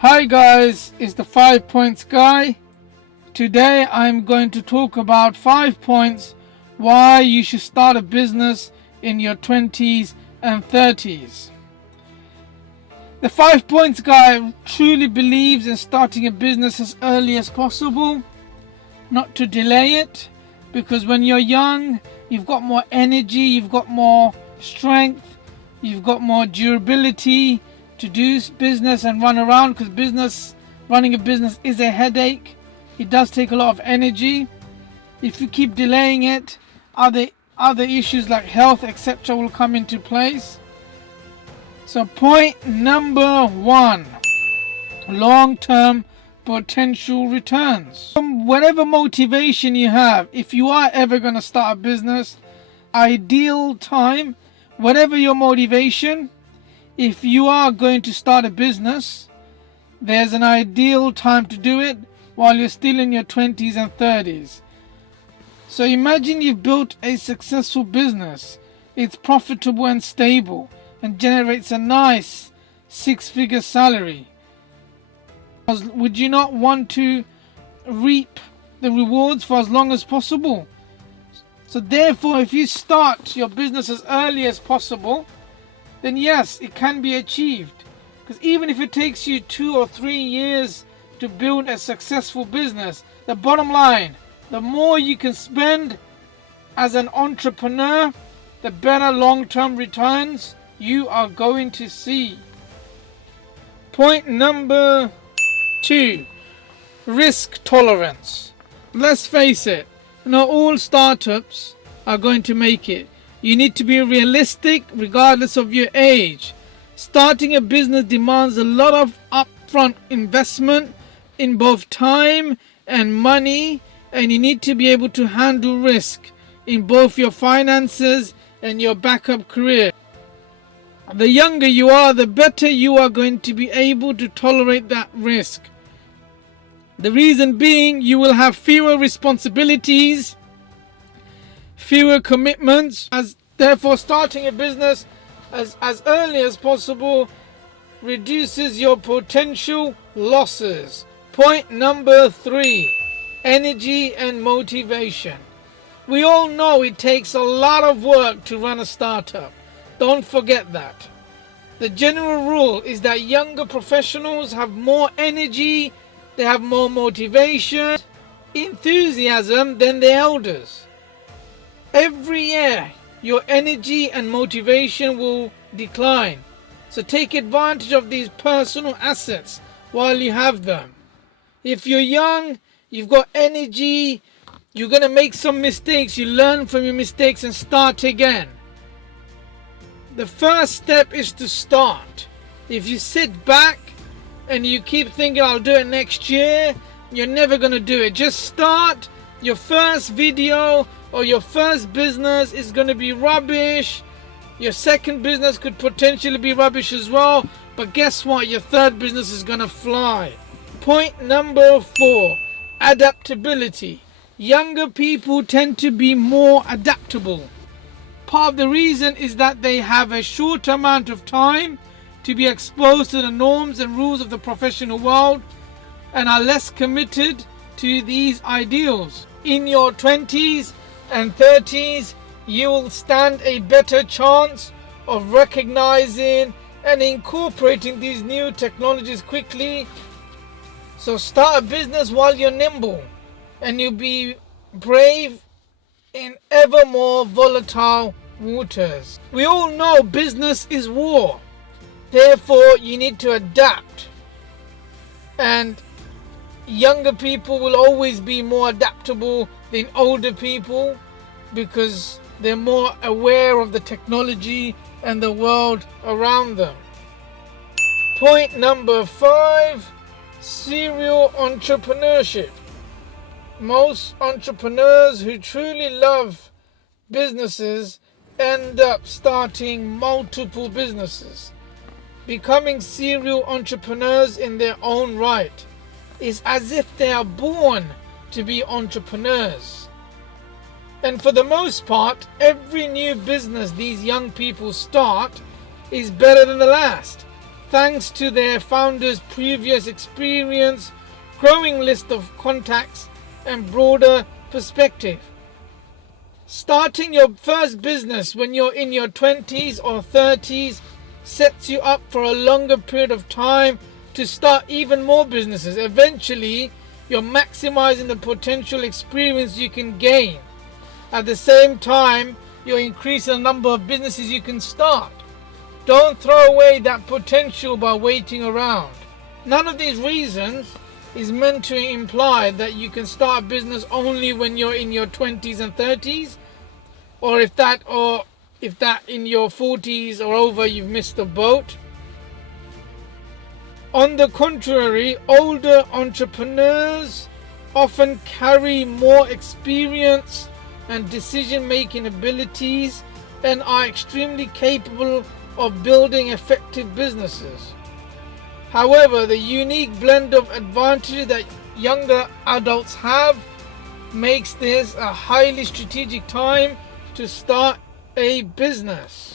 Hi guys, it's the 5 Points Guy. Today I'm going to talk about 5 points why you should start a business in your 20s and 30s. The 5 Points Guy truly believes in starting a business as early as possible, not to delay it, because when you're young, you've got more energy, you've got more strength, you've got more durability to do business and run around, because running a business is a headache. It does take a lot of energy. If you keep delaying it, other issues like health, etc. will come into place. So point number 1, long-term potential returns. Whatever motivation you have, if you are ever going to start a business, ideal time, whatever your motivation, if you are going to start a business, there's an ideal time to do it while you're still in your 20s and 30s. So imagine you've built a successful business. It's profitable and stable and generates a nice 6-figure salary. Would you not want to reap the rewards for as long as possible? So therefore, if you start your business as early as possible, then yes, it can be achieved. Because even if it takes you 2 or 3 years to build a successful business, the bottom line, the more you can spend as an entrepreneur, the better long-term returns you are going to see. Point number 2, risk tolerance. Let's face it, not all startups are going to make it. You need to be realistic regardless of your age. Starting a business demands a lot of upfront investment in both time and money, and you need to be able to handle risk in both your finances and your backup career. The younger you are, the better you are going to be able to tolerate that risk. The reason being, you will have fewer responsibilities, fewer commitments, therefore starting a business as early as possible reduces your potential losses. Point number 3, energy and motivation. We all know it takes a lot of work to run a startup. Don't forget that. The general rule is that younger professionals have more energy, they have more motivation, enthusiasm than the elders. Every year, your energy and motivation will decline. So take advantage of these personal assets while you have them. If you're young, you've got energy, you're going to make some mistakes, you learn from your mistakes and start again. The first step is to start. If you sit back and you keep thinking, I'll do it next year, you're never going to do it. Just start. Your first video or your first business is going to be rubbish. Your second business could potentially be rubbish as well. But guess what? Your third business is going to fly. Point number 4, adaptability. Younger people tend to be more adaptable. Part of the reason is that they have a short amount of time to be exposed to the norms and rules of the professional world and are less committed to these ideals. In your 20s and 30s, you will stand a better chance of recognizing and incorporating these new technologies quickly. So start a business while you're nimble, and you'll be brave in ever more volatile waters. We all know business is war. Therefore, you need to adapt. And younger people will always be more adaptable than older people because they're more aware of the technology and the world around them. Point number 5, serial entrepreneurship. Most entrepreneurs who truly love businesses end up starting multiple businesses. Becoming serial entrepreneurs in their own right is as if they are born to be entrepreneurs. And for the most part, every new business these young people start is better than the last. thanks to their founders' previous experience, growing list of contacts, and broader perspective. Starting your first business when you're in your 20s or 30s sets you up for a longer period of time to start even more businesses. Eventually, you're maximizing the potential experience you can gain. At the same time, you're increasing the number of businesses you can start. Don't throw away that potential by waiting around. None of these reasons is meant to imply that you can start a business only when you're in your 20s and 30s, or if that in your 40s or over you've missed the boat. On the contrary, older entrepreneurs often carry more experience and decision-making abilities and are extremely capable of building effective businesses. However, the unique blend of advantages that younger adults have makes this a highly strategic time to start a business.